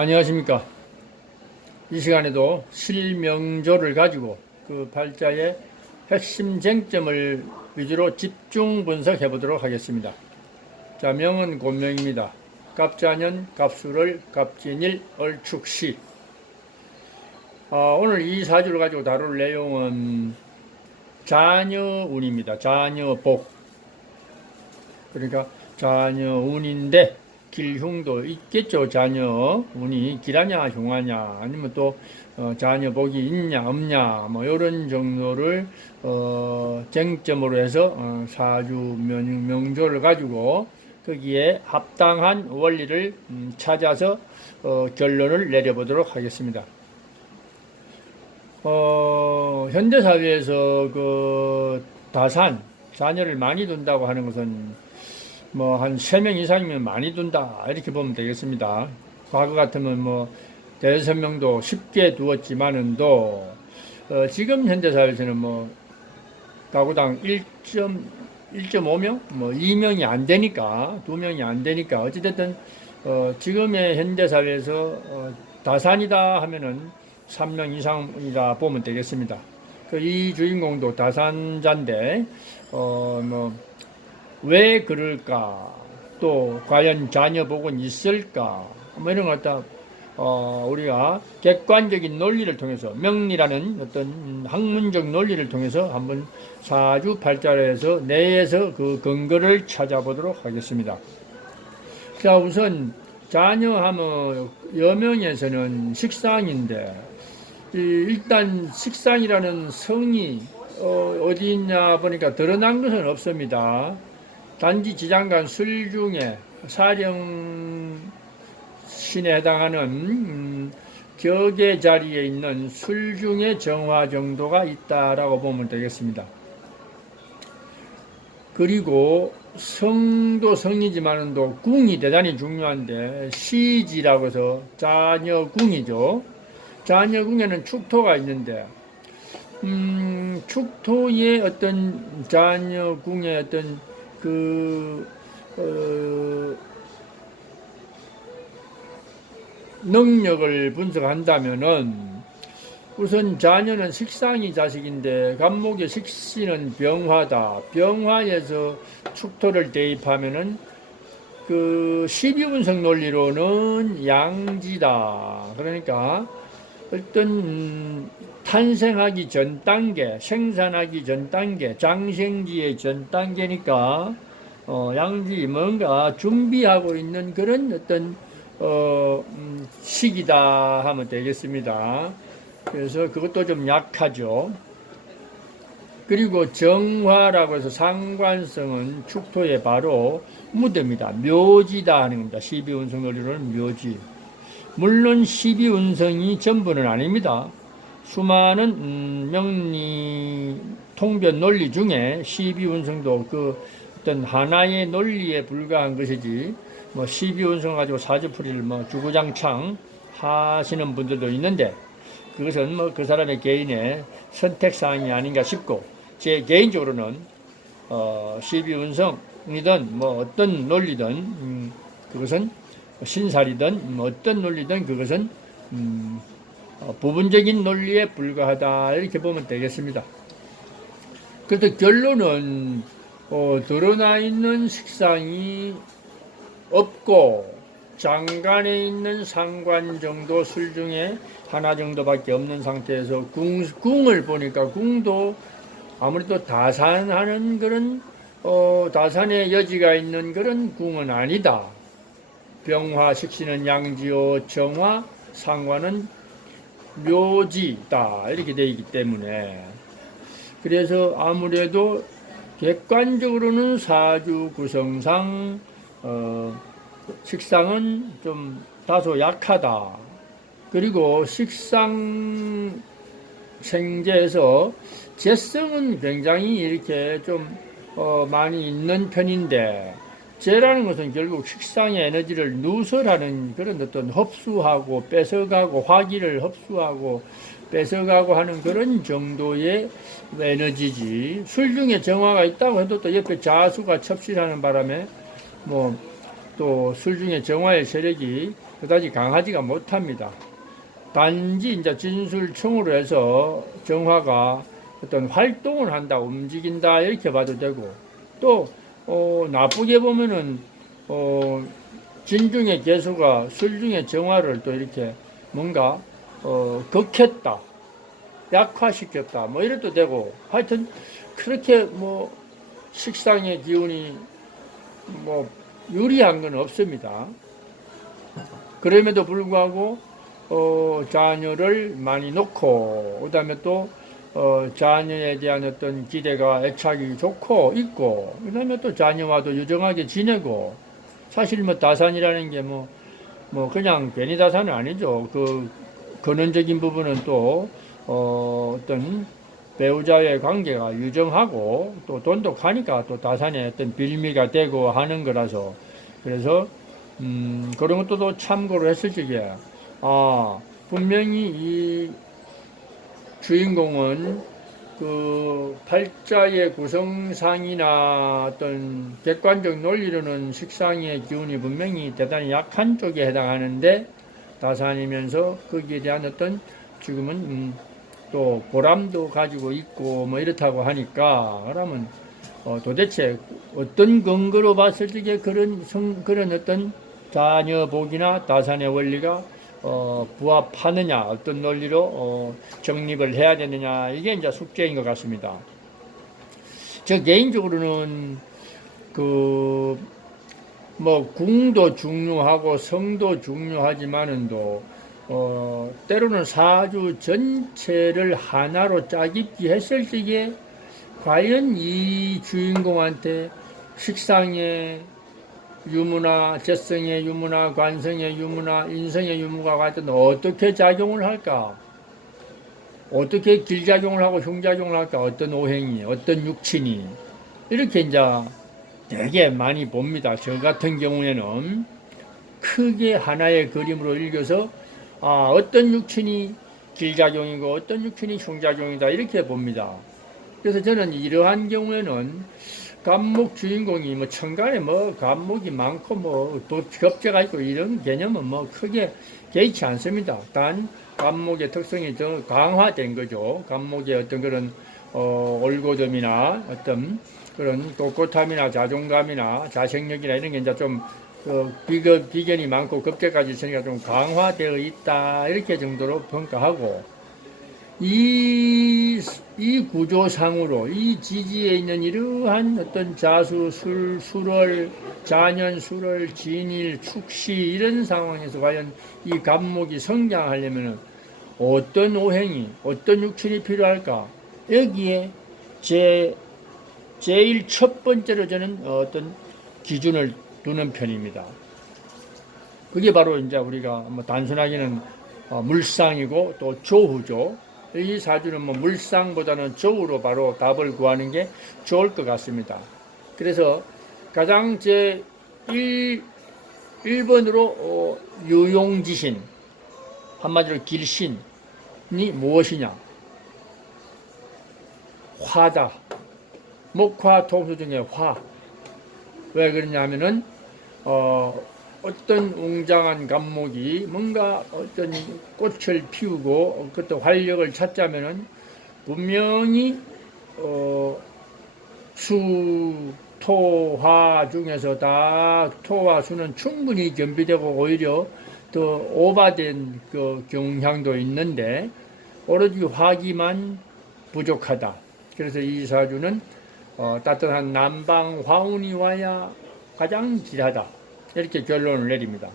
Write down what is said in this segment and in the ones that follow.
안녕하십니까. 이 시간에도 실명조를 가지고 그 팔자의 핵심 쟁점을 위주로 집중 분석해 보도록 하겠습니다. 자, 명은 곤명입니다. 갑자년, 갑술월, 갑진일, 얼축시. 오늘 이 사주를 가지고 다룰 내용은 자녀운입니다. 자녀복. 그러니까 자녀운인데 길흉도 있겠죠. 자녀 운이 길하냐 흉하냐 아니면 또 자녀 복이 있냐 없냐 뭐 이런 정도를 쟁점으로 해서 사주 명조를 가지고 거기에 합당한 원리를 찾아서 결론을 내려보도록 하겠습니다. 현대 사회에서 그 다산 자녀를 많이 둔다고 하는 것은 뭐 한 3명 이상이면 많이 둔다 이렇게 보면 되겠습니다. 과거 같으면 뭐 5명도 쉽게 두었지만은 또 지금 현대 사회에서는 뭐 가구당 1.5명 뭐 2명이 안 되니까 2명이 안 되니까 어찌됐든 지금의 현대 사회에서 다산이다 하면은 3명 이상이다 보면 되겠습니다. 그 이 주인공도 다산자인데 왜 그럴까? 또 과연 자녀 복은 있을까? 뭐 이런 걸 갖다 우리가 객관적인 논리를 통해서 명리라는 어떤 학문적 논리를 통해서 한번 사주 팔자에서 내에서 그 근거를 찾아보도록 하겠습니다. 자, 우선 자녀하면 여명에서는 식상인데 일단 식상이라는 성이 어디 있냐 보니까 드러난 것은 없습니다. 단지 지장간 술 중에 사령신에 해당하는 격의 자리에 있는 술 중의 정화 정도가 있다라고 보면 되겠습니다. 그리고 성도 성이지만은 또 궁이 대단히 중요한데 시지라고 해서 자녀궁이죠. 자녀궁에는 축토가 있는데 축토의 어떤 자녀궁의 어떤 능력을 분석한다면은 우선 자녀는 식상이 자식인데 간목의 식신은 병화다. 병화에서 축토를 대입하면은 그 12운석 논리로는 양지다. 그러니까 어떤 탄생하기 전 단계, 생산하기 전 단계, 장생지의 전 단계니까 양지 뭔가 준비하고 있는 그런 어떤 시기다 하면 되겠습니다. 그래서 그것도 좀 약하죠. 그리고 정화라고 해서 상관성은 축토의 바로 무대입니다. 묘지다 하는 겁니다. 12운성 논리로는 묘지. 물론 12운성이 전부는 아닙니다. 수많은 명리 통변 논리 중에 12운성도 그 어떤 하나의 논리에 불과한 것이지 뭐 12운성 가지고 사주풀이를 뭐 주구장창 하시는 분들도 있는데 그것은 뭐 그 사람의 개인의 선택사항이 아닌가 싶고 제 개인적으로는 12운성이든 뭐 어떤 논리든 그것은 신살이든 뭐 어떤 논리든 그것은 부분적인 논리에 불과하다 이렇게 보면 되겠습니다. 그래서 결론은 드러나 있는 식상이 없고 장간에 있는 상관 정도 술 중에 하나 정도밖에 없는 상태에서 궁을 보니까 궁도 아무래도 다산하는 그런 다산의 여지가 있는 그런 궁은 아니다. 병화 식신은 양지요 정화 상관은 묘지다 이렇게 되어 있기 때문에 그래서 아무래도 객관적으로는 사주 구성상 식상은 좀 다소 약하다. 그리고 식상 생재에서 재성은 굉장히 이렇게 좀 많이 있는 편인데 재라는 것은 결국 식상의 에너지를 누설하는 그런 어떤 흡수하고 뺏어가고 화기를 흡수하고 뺏어가고 하는 그런 정도의 에너지지. 술 중에 정화가 있다고 해도 또 옆에 자수가 첩실하는 바람에 뭐 또 술 중에 정화의 세력이 그다지 강하지가 못합니다. 단지 이제 진술청으로 해서 정화가 어떤 활동을 한다, 움직인다 이렇게 봐도 되고, 또 나쁘게 보면은 진중의 개수가 술중의 정화를 또 이렇게 뭔가 극했다, 약화시켰다 뭐 이래도 되고, 하여튼 그렇게 뭐 식상의 기운이 뭐 유리한 건 없습니다. 그럼에도 불구하고 자녀를 많이 놓고, 그 다음에 또 자녀에 대한 어떤 기대가 애착이 좋고 있고, 그 다음에 또 자녀와도 유정하게 지내고, 사실 뭐 다산이라는 게 뭐 그냥 괜히 다산은 아니죠. 그 근원적인 부분은 또 어떤 배우자의 관계가 유정하고 또 돈독하니까 또 다산의 어떤 빌미가 되고 하는 거라서, 그래서 그런 것도 또 참고를 했을 적에, 분명히 이 주인공은 그 팔자의 구성상이나 어떤 객관적 논리로는 식상의 기운이 분명히 대단히 약한 쪽에 해당하는데, 다산이면서 거기에 대한 어떤 지금은 또 보람도 가지고 있고 뭐 이렇다고 하니까, 그러면 도대체 어떤 근거로 봤을 때 그런 어떤 자녀복이나 다산의 원리가 부합하느냐, 어떤 논리로 정립을 해야 되느냐, 이게 이제 숙제인 것 같습니다. 저 개인적으로는 그 뭐 궁도 중요하고 성도 중요하지만은도 때로는 사주 전체를 하나로 짜깁기 했을 적에 과연 이 주인공한테 식상의 유무나 재성의 유무나 관성의 유무나 인성의 유무가 과연 어떻게 작용을 할까? 어떻게 길작용을 하고 흉작용을 할까? 어떤 오행이, 어떤 육친이, 이렇게 이제 되게 많이 봅니다. 저 같은 경우에는 크게 하나의 그림으로 읽어서 어떤 육친이 길작용이고 어떤 육친이 흉작용이다 이렇게 봅니다. 그래서 저는 이러한 경우에는 간목 주인공이 뭐 천간에 뭐 간목이 많고 뭐 겁재가 있고 이런 개념은 뭐 크게 개의치 않습니다. 단 간목의 특성이 더 강화된 거죠. 간목의 어떤 그런 올곧음이나 어떤 그런 꼿꼿함이나 자존감이나 자생력이나 이런 게 이제 좀 비견이 많고 겁재까지 있으니까 좀 강화되어 있다 이렇게 정도로 평가하고, 이 구조상으로 이 지지에 있는 이러한 어떤 자수, 술월, 잔연, 술월, 진일, 축시 이런 상황에서 과연 이 간목이 성장하려면 어떤 오행이, 어떤 육친이 필요할까? 여기에 제일 첫 번째로 저는 어떤 기준을 두는 편입니다. 그게 바로 이제 우리가 뭐 단순하게는 물상이고 또 조후죠. 이 사주는 뭐 물상보다는 조후로 바로 답을 구하는 게 좋을 것 같습니다. 그래서 가장 제 1번으로 유용지신, 한마디로 길신이 무엇이냐? 화다. 목화 토수 중에 화. 왜 그러냐면은 어떤 웅장한 간목이 뭔가 어떤 꽃을 피우고 그것도 활력을 찾자면은 분명히 수, 토, 화 중에서 다 토와 수는 충분히 겸비되고 오히려 더 오바된 그 경향도 있는데 오로지 화기만 부족하다. 그래서 이 사주는 따뜻한 남방 화운이 와야 가장 길하다. 이렇게 결론을 내립니다.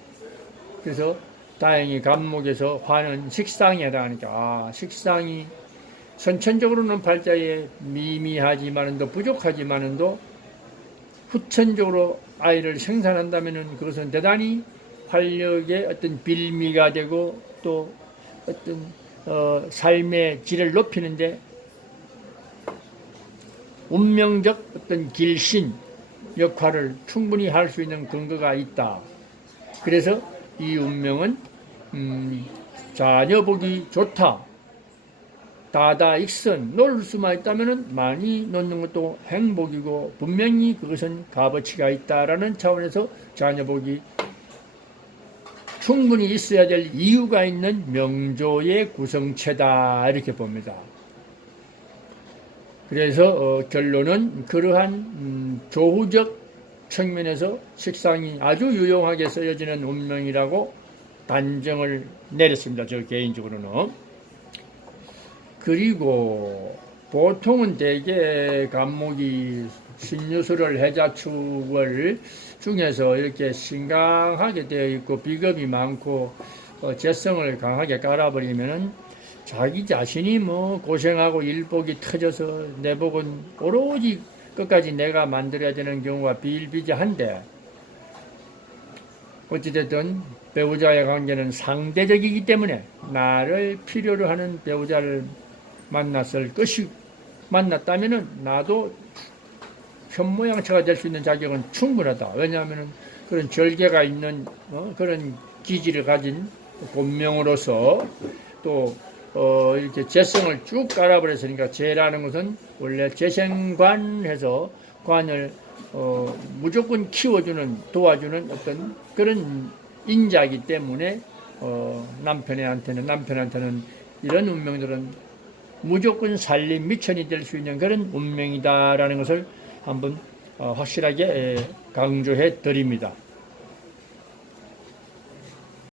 그래서 다행히 간목에서 화는 식상에 해당하니까 식상이 선천적으로는 팔자에 미미하지만도 부족하지만도 후천적으로 아이를 생산한다면은 그것은 대단히 활력의 어떤 빌미가 되고 또 어떤 삶의 질을 높이는데 운명적 어떤 길신 역할을 충분히 할 수 있는 근거가 있다. 그래서 이 운명은 자녀복이 좋다. 다다익선 놓을 수만 있다면 많이 놓는 것도 행복이고 분명히 그것은 값어치가 있다라는 차원에서 자녀복이 충분히 있어야 될 이유가 있는 명조의 구성체다 이렇게 봅니다. 그래서 결론은 그러한 조후적 측면에서 식상이 아주 유용하게 쓰여지는 운명이라고 단정을 내렸습니다. 저 개인적으로는. 그리고 보통은 대개 간목이 신유술을 해자축을 중에서 이렇게 신강하게 되어 있고 비겁이 많고 재성을 강하게 깔아버리면은 자기 자신이 뭐 고생하고 일복이 터져서 내 복은 오로지 끝까지 내가 만들어야 되는 경우가 비일비재한데, 어찌됐든 배우자의 관계는 상대적이기 때문에 나를 필요로 하는 배우자를 만났을 것이 만났다면은 나도 현모양처가 될 수 있는 자격은 충분하다. 왜냐하면 그런 절개가 있는 그런 기질을 가진 본명으로서 또 이렇게 재성을 쭉 깔아버렸으니까, 재라는 것은 원래 재생관해서 관을 무조건 키워주는, 도와주는 어떤 그런 인자이기 때문에 남편한테는 이런 운명들은 무조건 살림 미천이 될 수 있는 그런 운명이다라는 것을 한번 확실하게 강조해 드립니다.